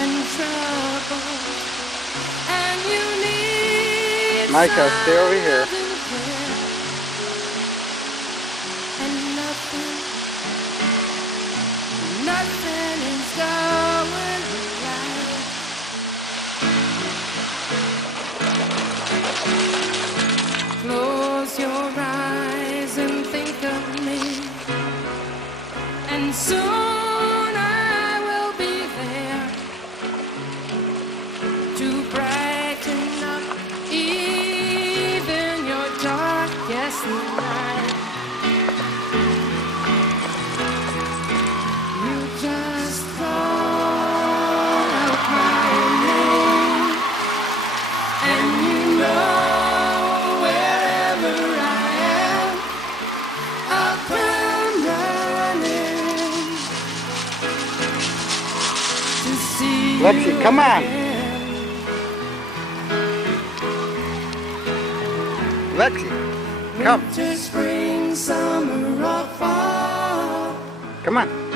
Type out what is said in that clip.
and trouble, and you need Mica, stay over here. And nothing is going right. Close your eyes and think of me, and soon I will be there to brighten up even your darkest night. You just call out my name, and you know wherever I am, I'll come running to see Lexi, you come on. again. Lexi, come. Winter, spring, summer, or fall. Come on.